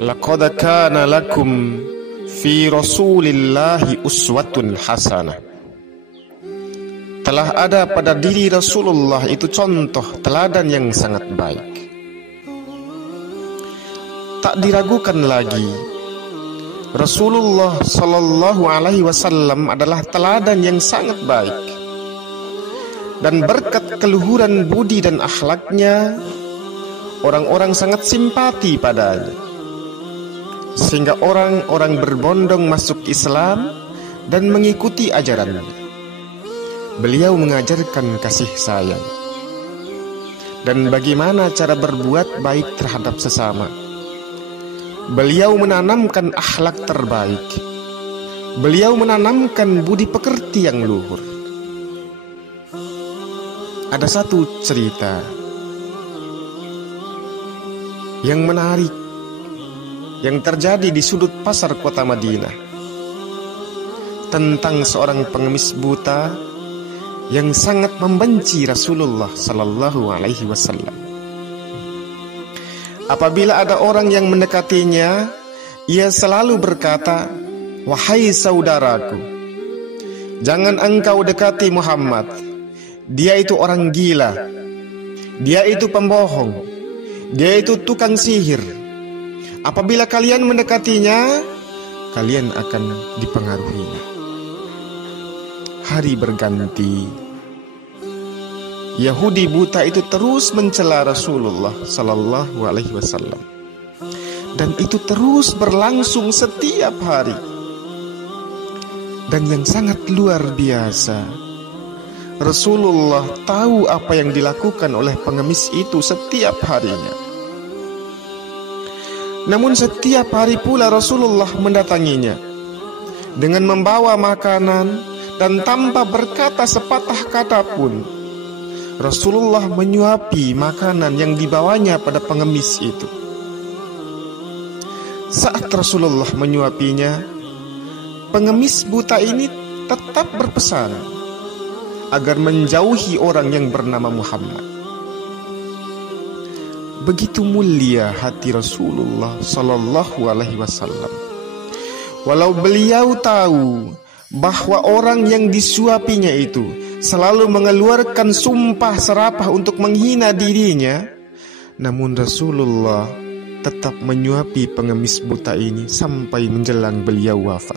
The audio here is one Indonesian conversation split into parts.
Laqad kana lakum fi Rasulillahi uswatun hasanah. Telah ada pada diri Rasulullah itu contoh teladan yang sangat baik. Tak diragukan lagi, Rasulullah Sallallahu Alaihi Wasallam adalah teladan yang sangat baik. Dan berkat keluhuran budi dan akhlaknya, orang-orang sangat simpati padanya, sehingga orang-orang berbondong masuk Islam dan mengikuti ajarannya. Beliau mengajarkan kasih sayang dan bagaimana cara berbuat baik terhadap sesama. Beliau menanamkan akhlak terbaik. Beliau menanamkan budi pekerti yang luhur. Ada satu cerita yang menarik yang terjadi di sudut pasar kota Madinah tentang seorang pengemis buta yang sangat membenci Rasulullah Sallallahu Alaihi Wasallam. Apabila ada orang yang mendekatinya, ia selalu berkata, "Wahai saudaraku, jangan engkau dekati Muhammad. Dia itu orang gila. Dia itu pembohong. Dia itu tukang sihir. Apabila kalian mendekatinya, kalian akan dipengaruhinya." Hari berganti, Yahudi buta itu terus mencela Rasulullah Sallallahu Alaihi Wasallam, dan itu terus berlangsung setiap hari. Dan yang sangat luar biasa, Rasulullah tahu apa yang dilakukan oleh pengemis itu setiap harinya. Namun setiap hari pula Rasulullah mendatanginya dengan membawa makanan, dan tanpa berkata sepatah kata pun Rasulullah menyuapi makanan yang dibawanya pada pengemis itu. Saat Rasulullah menyuapinya, pengemis buta ini tetap berpesan agar menjauhi orang yang bernama Muhammad. Begitu mulia hati Rasulullah Sallallahu Alaihi Wasallam. Walau beliau tahu bahwa orang yang disuapinya itu selalu mengeluarkan sumpah serapah untuk menghina dirinya, namun Rasulullah tetap menyuapi pengemis buta ini sampai menjelang beliau wafat.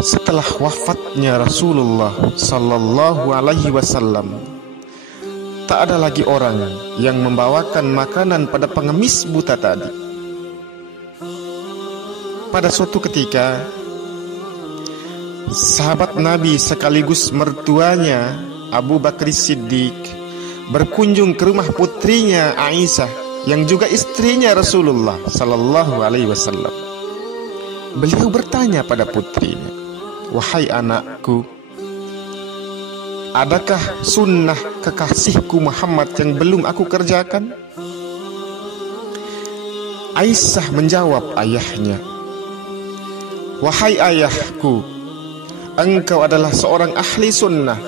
Setelah wafatnya Rasulullah Sallallahu Alaihi Wasallam, tak ada lagi orang yang membawakan makanan pada pengemis buta tadi. Pada suatu ketika, sahabat Nabi sekaligus mertuanya Abu Bakar Siddiq berkunjung ke rumah putrinya Aisyah yang juga istrinya Rasulullah Sallallahu Alaihi Wasallam. Beliau bertanya pada putrinya, "Wahai anakku, adakah sunnah kekasihku Muhammad yang belum aku kerjakan?" Aisyah menjawab ayahnya, "Wahai ayahku, engkau adalah seorang ahli sunnah.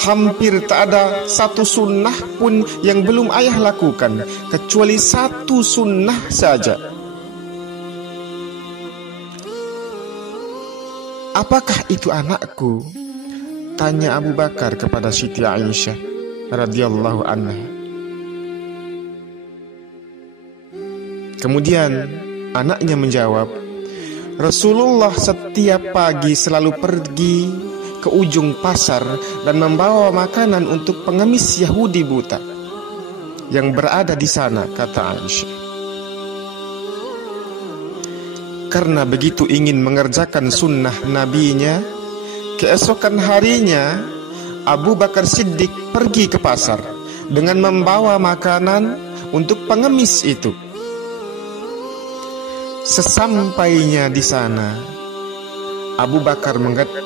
Hampir tak ada satu sunnah pun yang belum ayah lakukan, kecuali satu sunnah saja." "Apakah itu anakku?" tanya Abu Bakar kepada Siti Aisyah radhiyallahu anha. Kemudian anaknya menjawab, "Rasulullah setiap pagi selalu pergi ke ujung pasar dan membawa makanan untuk pengemis Yahudi buta yang berada di sana," kata Aisyah. Karena begitu ingin mengerjakan sunnah nabinya, keesokan harinya Abu Bakar Siddiq pergi ke pasar dengan membawa makanan untuk pengemis itu. Sesampainya di sana, Abu Bakar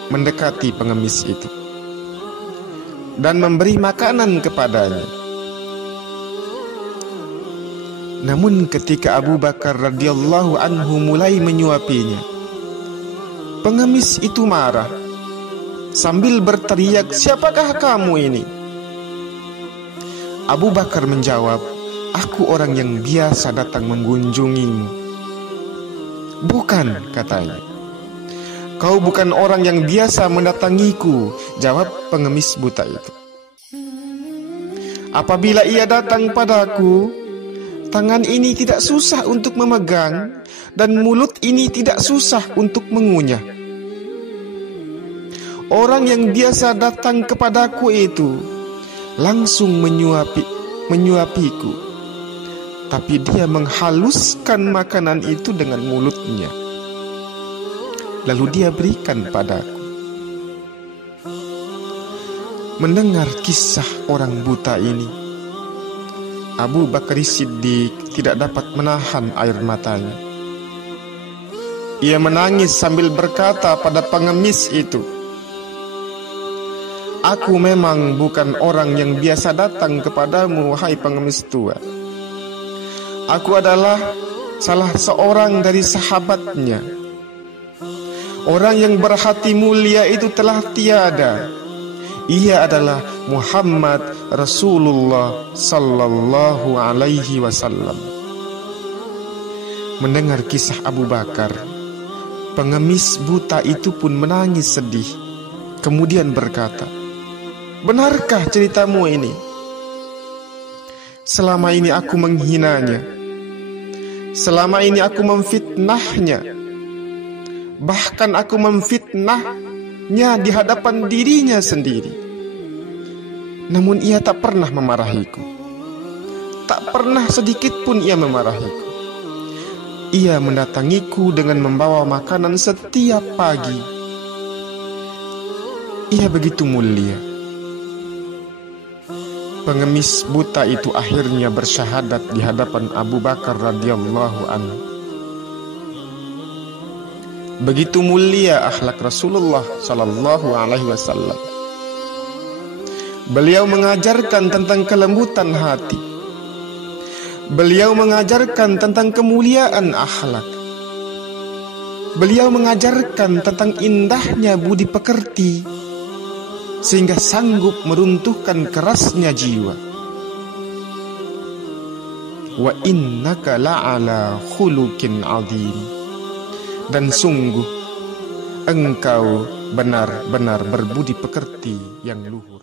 mendekati pengemis itu dan memberi makanan kepadanya. Namun ketika Abu Bakar radhiyallahu anhu mulai menyuapinya, pengemis itu marah sambil berteriak, "Siapakah kamu ini?" Abu Bakar menjawab, Aku orang yang biasa datang mengunjungimu. Bukan, katanya. Kau bukan orang yang biasa mendatangiku, jawab pengemis buta itu. Apabila ia datang padaku, tangan ini tidak susah untuk memegang, dan mulut ini tidak susah untuk mengunyah. Orang yang biasa datang kepadaku itu langsung menyuapiku, tapi dia menghaluskan makanan itu dengan mulutnya, lalu dia berikan padaku. Mendengar kisah orang buta ini, Abu Bakar Siddiq tidak dapat menahan air matanya. Ia menangis sambil berkata pada pengemis itu, "Aku memang bukan orang yang biasa datang kepadamu, wahai pengemis tua. Aku adalah salah seorang dari sahabatnya. Orang yang berhati mulia itu telah tiada. Ia adalah Muhammad Rasulullah sallallahu alaihi wasallam." Mendengar kisah Abu Bakar, pengemis buta itu pun menangis sedih. Kemudian berkata, "Benarkah ceritamu ini? Selama ini aku menghinanya. Selama ini aku memfitnahnya. Bahkan aku memfitnahnya di hadapan dirinya sendiri. Namun ia tak pernah memarahiku. Tak pernah sedikit pun ia memarahiku. Ia mendatangiku dengan membawa makanan setiap pagi. Ia begitu mulia." Pengemis buta itu akhirnya bersyahadat di hadapan Abu Bakar radhiyallahu anhu. Begitu mulia akhlak Rasulullah sallallahu alaihi wasallam. Beliau mengajarkan tentang kelembutan hati. Beliau mengajarkan tentang kemuliaan akhlak. Beliau mengajarkan tentang indahnya budi pekerti, sehingga sanggup meruntuhkan kerasnya jiwa. Wa innaka la'ala khuluqin adzim. Dan sungguh engkau benar-benar berbudi pekerti yang luhur.